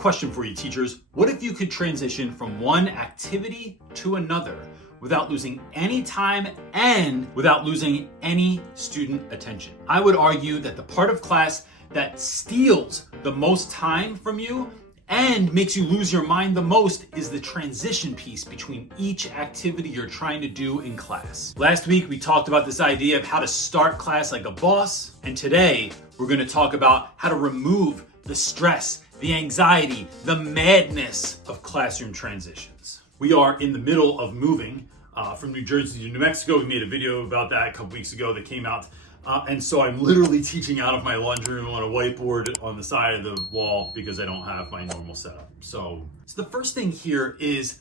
question for you, teachers. What if you could transition from one activity to another without losing any time and without losing any student attention? I would argue that the part of class that steals the most time from you and makes you lose your mind the most is the transition piece between each activity you're trying to do in class. Last week, we talked about this idea of how to start class like a boss. And today, we're gonna talk about how to remove the stress, the anxiety, the madness of classroom transitions. We are in the middle of moving from New Jersey to New Mexico. We made a video about that a couple weeks ago that came out. And so I'm literally teaching out of my lunch room on a whiteboard on the side of the wall because I don't have my normal setup. So the first thing here is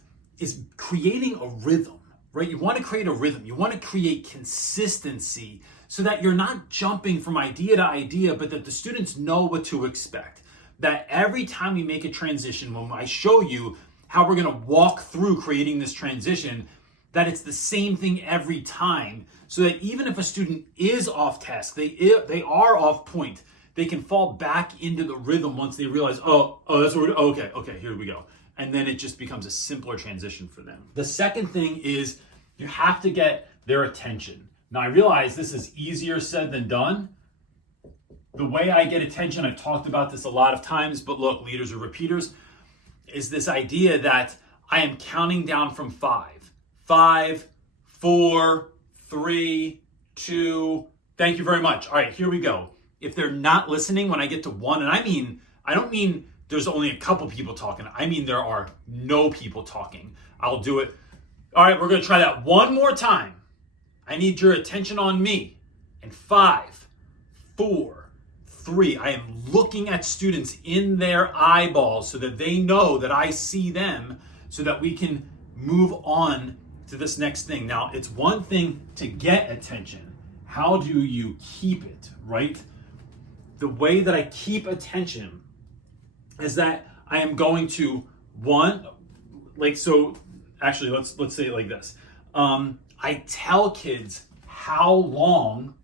creating a rhythm, right? You want to create a rhythm. You want to create consistency so that you're not jumping from idea to idea, but that the students know what to expect. That every time we make a transition, when I show you how we're going to walk through creating this transition, that it's the same thing every time, so that even if a student is off task, they are off point, they can fall back into the rhythm once they realize, that's what okay, here we go. And then it just becomes a simpler transition for them. The second thing is you have to get their attention. Now I realize this is easier said than done. The way I get attention, I've talked about this a lot of times, but look, leaders are repeaters, is this idea that I am counting down from 5. 5, 4, 3, 2, thank you very much. All right, here we go. If they're not listening when I get to 1, and I don't mean there's only a couple people talking. I mean there are no people talking. I'll do it. All right, we're gonna try that one more time. I need your attention on me. And 5, 4, 3. I am looking at students in their eyeballs so that they know that I see them, so that we can move on to this next thing. Now, it's one thing to get attention. How do you keep it, right? The way that I keep attention is that I am going to actually, let's say it like this. I tell kids how long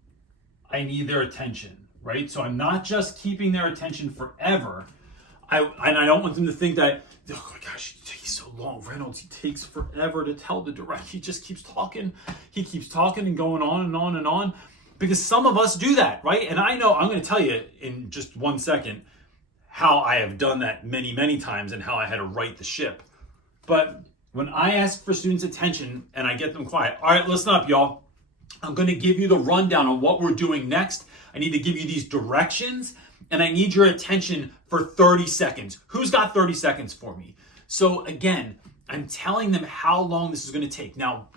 I need their attention, right? So I'm not just keeping their attention forever. I don't want them to think that, oh my gosh, he's so long. Reynolds, he takes forever to tell the direct. He just keeps talking. He keeps talking and going on and on and on. Because some of us do that, right? And I know, I'm going to tell you in just 1 second how I have done that many, many times and how I had to right the ship. But when I ask for students' attention and I get them quiet, all right, listen up, y'all. I'm going to give you the rundown on what we're doing next. I need to give you these directions. And I need your attention for 30 seconds. Who's got 30 seconds for me? So again, I'm telling them how long this is going to take. Now,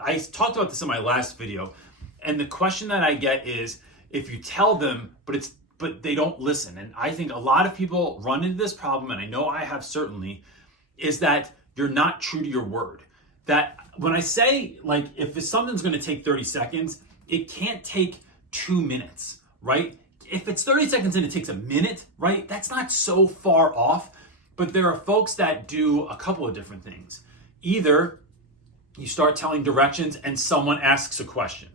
I talked about this in my last video, and the question that I get is, if you tell them, but they don't listen. And I think a lot of people run into this problem, and I know I have certainly, is that you're not true to your word. That when I say, like, if something's going to take 30 seconds, it can't take 2 minutes, right? If it's 30 seconds and it takes a minute, right, that's not so far off. But there are folks that do a couple of different things. Either you start telling directions and someone asks a question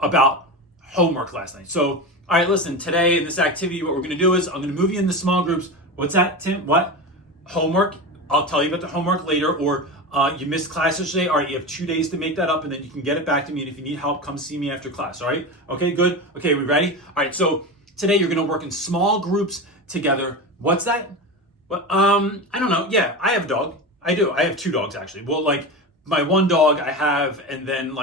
about homework last night. So, all right, listen, today in this activity, what we're going to do is I'm going to move you into small groups. What's that, Tim? What? Homework? I'll tell you about the homework later. Or you missed class yesterday. All right, you have 2 days to make that up, and then you can get it back to me. And if you need help, come see me after class. All right? Okay, good. Okay, we ready? All right, so today you're going to work in small groups together. What's that? Well, I don't know. Yeah, I have a dog. I do. I have 2 dogs actually. Well, like my one dog I have, and then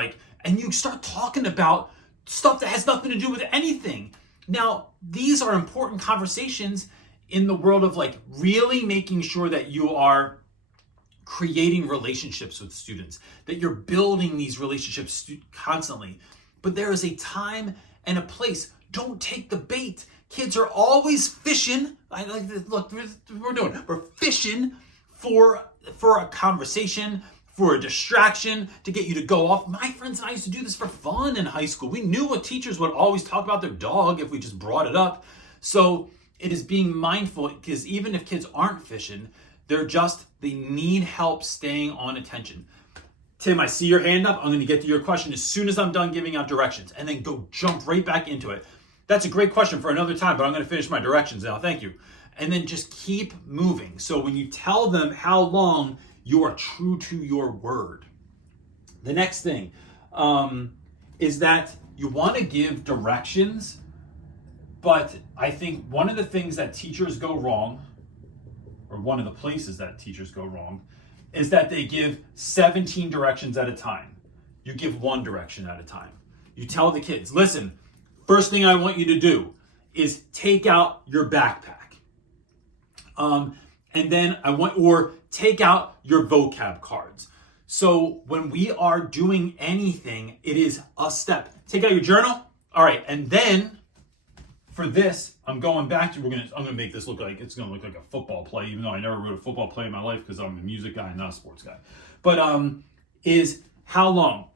and you start talking about stuff that has nothing to do with anything. Now, these are important conversations in the world of really making sure that you are creating relationships with students, that you're building these relationships constantly. But there is a time and a place. Don't take the bait. Kids are always fishing. Look, we're fishing for a conversation, for a distraction, to get you to go off. My friends and I used to do this for fun in high school. We knew what teachers would always talk about their dog if we just brought it up. So it is being mindful, because even if kids aren't fishing, they need help staying on attention. Tim, I see your hand up. I'm going to get to your question as soon as I'm done giving out directions, and then go jump right back into it. That's a great question for another time, but I'm going to finish my directions now. Thank you. and then just keep moving. So when you tell them how long, you are true to your word. The next thing is that you want to give directions, but I think one of the things that teachers go wrong, or one of the places that teachers go wrong, is that they give 17 directions at a time. You give one direction at a time. You tell the kids, listen, first thing I want you to do is take out your backpack. And then or take out your vocab cards. So when we are doing anything, it is a step. Take out your journal. All right, and then for this, I'm going back to, I'm gonna make this look like, it's gonna look like a football play, even though I never wrote a football play in my life because I'm a music guy and not a sports guy. But is how long?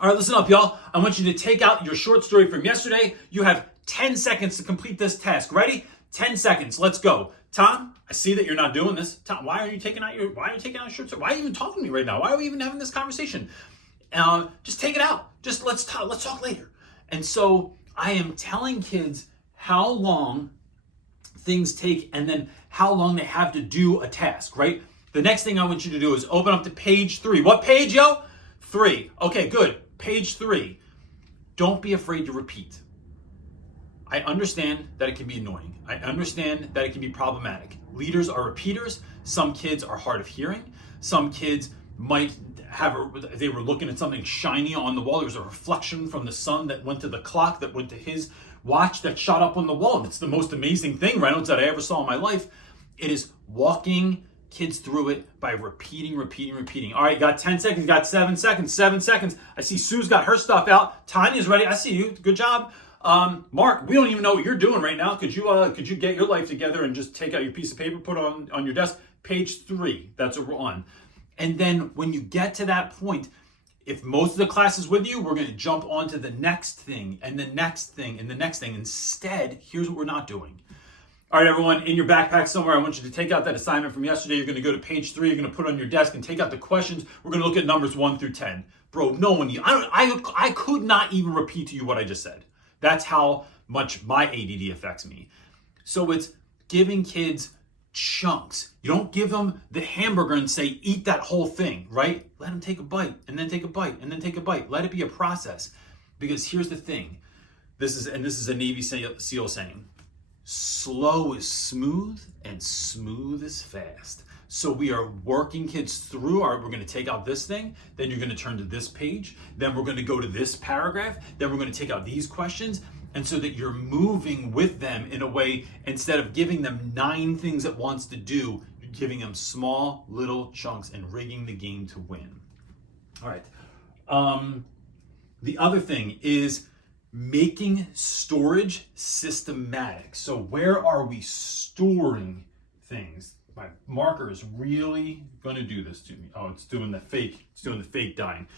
All right, listen up, y'all. I want you to take out your short story from yesterday. You have 10 seconds to complete this task. Ready? 10 seconds. Let's go. Tom, I see that you're not doing this. Tom, why are you taking out your short story? Why are you even talking to me right now? Why are we even having this conversation? Just take it out. Just let's talk later. And so I am telling kids how long things take and then how long they have to do a task, right? The next thing I want you to do is open up to page 3. What page, yo? 3. Okay, good. Page 3. Don't be afraid to repeat. I understand that it can be annoying. I understand that it can be problematic. Leaders are repeaters. Some kids are hard of hearing. Some kids might they were looking at something shiny on the wall. There was a reflection from the sun that went to the clock, that went to his watch, that shot up on the wall. And it's the most amazing thing, Reynolds, that I ever saw in my life. It is walking kids through it by repeating. All right, got 10 seconds, got 7 seconds, 7 seconds. I see Sue's got her stuff out. Tanya's ready. I see you. Good job. Mark, we don't even know what you're doing right now. Could you get your life together and just take out your piece of paper, put it on your desk? Page 3, that's what we're on. And then when you get to that point, if most of the class is with you, we're going to jump on to the next thing and the next thing and the next thing. Instead, here's what we're not doing. All right, everyone, in your backpack somewhere, I want you to take out that assignment from yesterday. You're going to go to page 3. You're going to put it on your desk and take out the questions. We're going to look at numbers 1 through 10. Bro, I could not even repeat to you what I just said. That's how much my ADD affects me. So it's giving kids chunks. You don't give them the hamburger and say, eat that whole thing, right? Let them take a bite and then take a bite and then take a bite. Let it be a process. Because here's the thing. This is a Navy SEAL saying, slow is smooth and smooth is fast. So we are working kids through we're going to take out this thing, then you're going to turn to this page, then we're going to go to this paragraph, then we're going to take out these questions, and so that you're moving with them in a way, instead of giving them 9 things at once to do, you're giving them small little chunks and rigging the game to win. All right. The other thing is making storage systematic. So where are we storing things? My marker is really going to do this to me. Oh, it's doing the fake dying.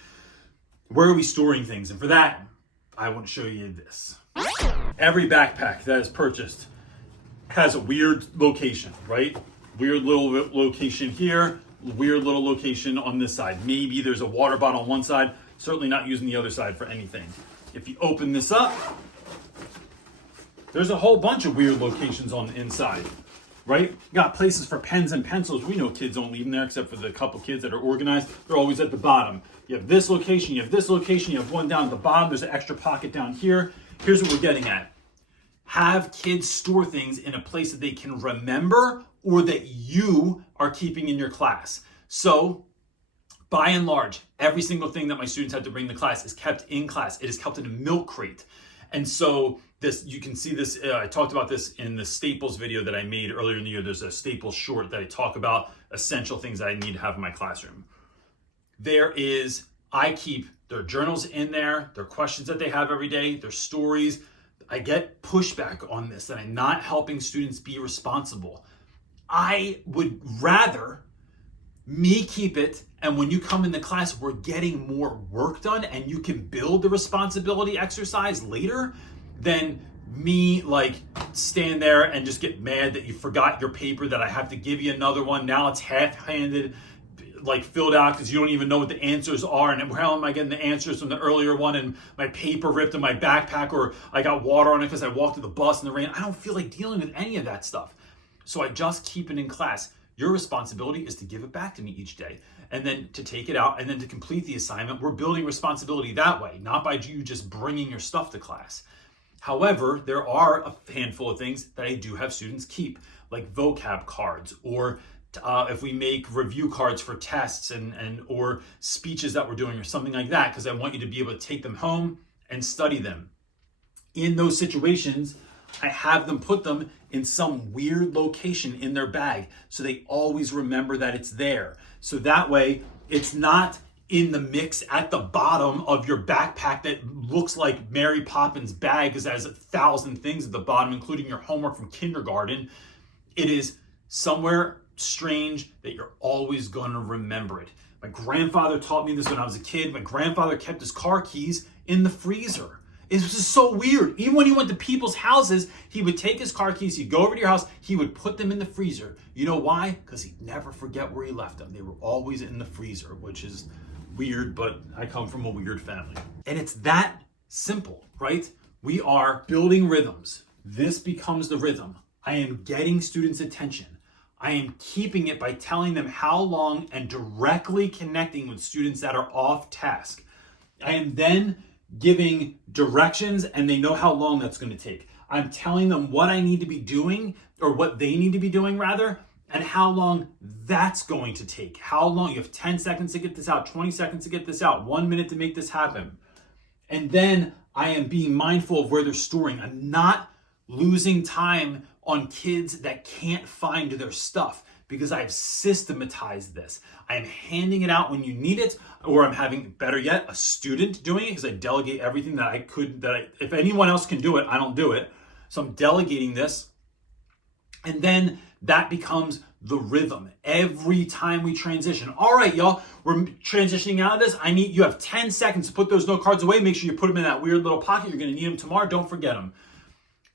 Where are we storing things? And for that, I want to show you this. Every backpack that is purchased has a weird location, right? Weird little location here, weird little location on this side. Maybe there's a water bottle on one side, certainly not using the other side for anything. If you open this up, there's a whole bunch of weird locations on the inside. Right? Got places for pens and pencils. We know kids don't leave them there except for the couple kids that are organized. They're always at the bottom. You have this location, you have this location, you have one down at the bottom. There's an extra pocket down here. Here's what we're getting at. Have kids store things in a place that they can remember or that you are keeping in your class. So, by and large, every single thing that my students have to bring to class is kept in class. It is kept in a milk crate. And so you can see this, I talked about this in the Staples video that I made earlier in the year. There's a Staples short that I talk about essential things that I need to have in my classroom. I keep their journals in there, their questions that they have every day, their stories. I get pushback on this, that I'm not helping students be responsible. I would rather me keep it, and when you come in the class, we're getting more work done and you can build the responsibility exercise later than me stand there and just get mad that you forgot your paper, that I have to give you another one. Now it's half-handed, filled out because you don't even know what the answers are. And how am I getting the answers from the earlier one? And my paper ripped in my backpack, or I got water on it because I walked to the bus in the rain. I don't feel like dealing with any of that stuff. So I just keep it in class. Your responsibility is to give it back to me each day, and then to take it out, and then to complete the assignment. We're building responsibility that way, not by you just bringing your stuff to class. However, there are a handful of things that I do have students keep, like vocab cards, or if we make review cards for tests and or speeches that we're doing or something like that, because I want you to be able to take them home and study them. In those situations, I have them put them in some weird location in their bag so they always remember that it's there. So that way it's not in the mix at the bottom of your backpack that looks like Mary Poppins' bag because it has 1,000 things at the bottom, including your homework from kindergarten. It is somewhere strange that you're always going to remember it. My grandfather taught me this when I was a kid. My grandfather kept his car keys in the freezer. It was just so weird. Even when he went to people's houses, he would take his car keys, he'd go over to your house, he would put them in the freezer. You know why? Because he'd never forget where he left them. They were always in the freezer, which is weird, but I come from a weird family. And it's that simple, right? We are building rhythms. This becomes the rhythm. I am getting students' attention. I am keeping it by telling them how long and directly connecting with students that are off task. I am then giving directions and they know how long that's going to take. I'm telling them what I need to be doing, or what they need to be doing rather, and how long that's going to take. How long? You have 10 seconds to get this out, 20 seconds to get this out, 1 minute to make this happen. And then I am being mindful of where they're storing. I'm not losing time on kids that can't find their stuff, because I've systematized this. I am handing it out when you need it, or I'm having, better yet, a student doing it, because I delegate everything that I could, if anyone else can do it, I don't do it. So I'm delegating this. And then that becomes the rhythm. Every time we transition. All right, y'all, we're transitioning out of this. You have 10 seconds to put those note cards away. Make sure you put them in that weird little pocket. You're gonna need them tomorrow. Don't forget them.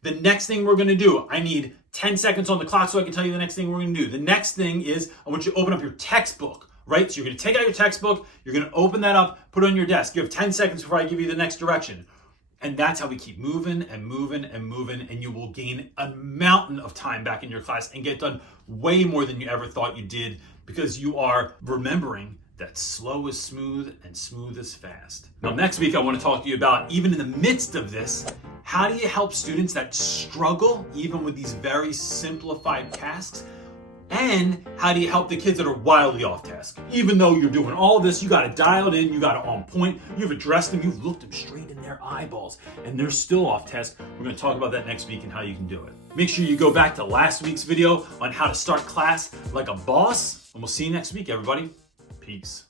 The next thing we're gonna do, I need 10 seconds on the clock so I can tell you the next thing we're gonna do. The next thing is I want you to open up your textbook, right? So you're gonna take out your textbook, you're gonna open that up, put it on your desk. You have 10 seconds before I give you the next direction. And that's how we keep moving and moving and moving, and you will gain a mountain of time back in your class and get done way more than you ever thought you did, because you are remembering that slow is smooth and smooth is fast. Now, next week, I want to talk to you about, even in the midst of this, how do you help students that struggle even with these very simplified tasks? And how do you help the kids that are wildly off task? Even though you're doing all this, you got it dialed in, you got it on point, you've addressed them, you've looked them straight in their eyeballs, and they're still off task. We're going to talk about that next week and how you can do it. Make sure you go back to last week's video on how to start class like a boss, and we'll see you next week, everybody. Peace.